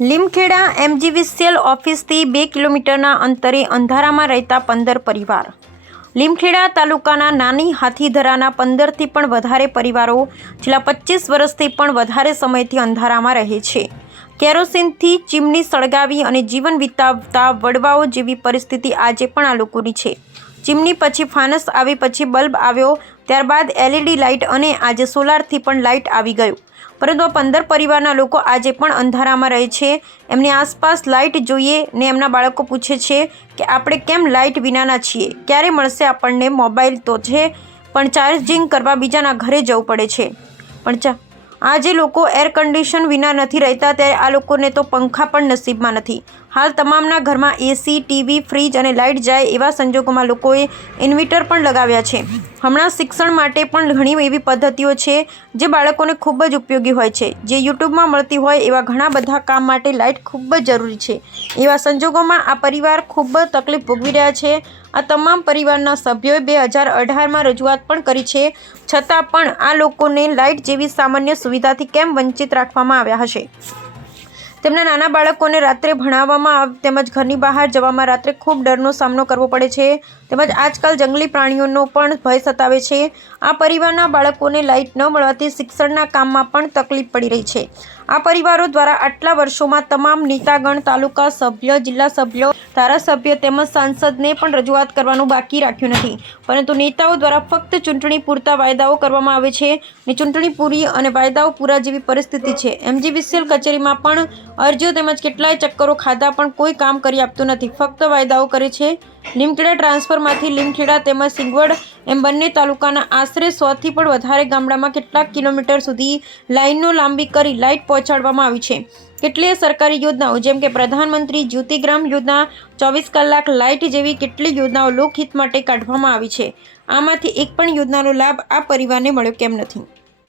Limkheda MGVCL ઓફિસથી 2 કિલોમીટરના અંતરે અંધારામાં રહેતા 15 પરિવાર। લીમખેડા તાલુકાના નાની હાથીધરાના 15થી પણ વધારે પરિવારો છેલ્લા 25 વર્ષથી પણ વધારે સમયથી અંધારામાં રહે છે। કેરોસીનથી ચીમની સળગાવી અને જીવન વિતાવતા વડવાઓ જેવી પરિસ્થિતિ આજે પણ આ લોકોની છે। ચીમની પછી ફાનસ આવી, પછી બલ્બ આવ્યો, ત્યારબાદ એલઈડી લાઇટ અને આજે સોલારથી પણ લાઇટ આવી ગયું, પરંતુ આ 15 પરિવારના લોકો આજે પણ અંધારામાં રહે છે। એમની આસપાસ લાઇટ જોઈએ ને એમના બાળકો પૂછે છે કે આપણે કેમ લાઇટ વિનાના છીએ, ક્યારે મળશે આપણને? મોબાઈલ તો છે પણ ચાર્જિંગ કરવા બીજાના ઘરે જવું પડે છે। પણ આજે લોકો એર કન્ડિશન વિના નથી રહેતા, ત્યારે આ લોકોને તો પંખા પણ નસીબમાં નથી। હાલ તમામના ઘરમાં એસી, ટીવી, ફ્રીજ અને લાઇટ જાય એવા સંજોગોમાં લોકોએ ઇન્વર્ટર પણ લગાવ્યા છે। હમણાં શિક્ષણ માટે પણ ઘણી એવી પદ્ધતિઓ છે જે બાળકોને ખૂબ જ ઉપયોગી હોય છે, જે યુટ્યુબમાં મળતી હોય એવા ઘણા બધા કામ માટે લાઇટ ખૂબ જ જરૂરી છે। એવા સંજોગોમાં આ પરિવાર ખૂબ તકલીફ ભોગવી રહ્યા છે। આ તમામ પરિવારના સભ્યોએ 2018માં રજૂઆત પણ કરી છે, છતાં પણ આ લોકોને લાઇટ જેવી સામાન્ય સુવિધાથી કેમ વંચિત રાખવામાં આવ્યા હશે? તેમના નાના બાળકોને રાત્રે ભણાવવામાં તેમજ ઘરની બહાર જવામાં રાત્રે ખૂબ ડરનો સામનો કરવો પડે છે, તેમજ આજકાલ જંગલી પ્રાણીઓનો પણ ભય સતાવે છે। આ પરિવારના બાળકોને લાઇટ ન મળવાથી શિક્ષણના કામમાં પણ તકલીફ પડી રહી છે। આ પરિવારો દ્વારા આટલા વર્ષોમાં તમામ નેતાગણ, તાલુકા સભ્ય, જિલ્લા સભ્યો, ધારાસભ્ય તેમજ સાંસદને પણ રજૂઆત કરવાનું બાકી રાખ્યું નથી, પરંતુ નેતાઓ દ્વારા ફક્ત ચૂંટણી પૂરતા વાયદાઓ કરવામાં આવે છે અને ચૂંટણી પૂરી અને વાયદાઓ પૂરા જેવી પરિસ્થિતિ છે। એમજીવીસીએલ કચેરીમાં પણ અરજીઓ તેમજ કેટલાય ચક્કરો ખાધા પણ કોઈ કામ કરી આપતું નથી, ફક્ત વાયદાઓ કરે છે। લીમખેડા ટ્રાન્સફરમાંથી લીમખેડા તેમજ સિંગવડ એમ બંને તાલુકાના આશરે 100થી પણ વધારે ગામડામાં કેટલાક કિલોમીટર સુધી લાઇનો લાંબી કરી લાઇટ પહોંચાડવામાં આવી છે। કેટલીય સરકારી યોજનાઓ જેમ કે પ્રધાનમંત્રી જ્યોતિગ્રામ યોજના, 24 કલાક લાઇટ જેવી કેટલીય યોજનાઓ લોકહિત માટે કાઢવામાં આવી છે। આમાંથી એક પણ યોજનાનો લાભ આ પરિવારને મળ્યો કેમ નથી?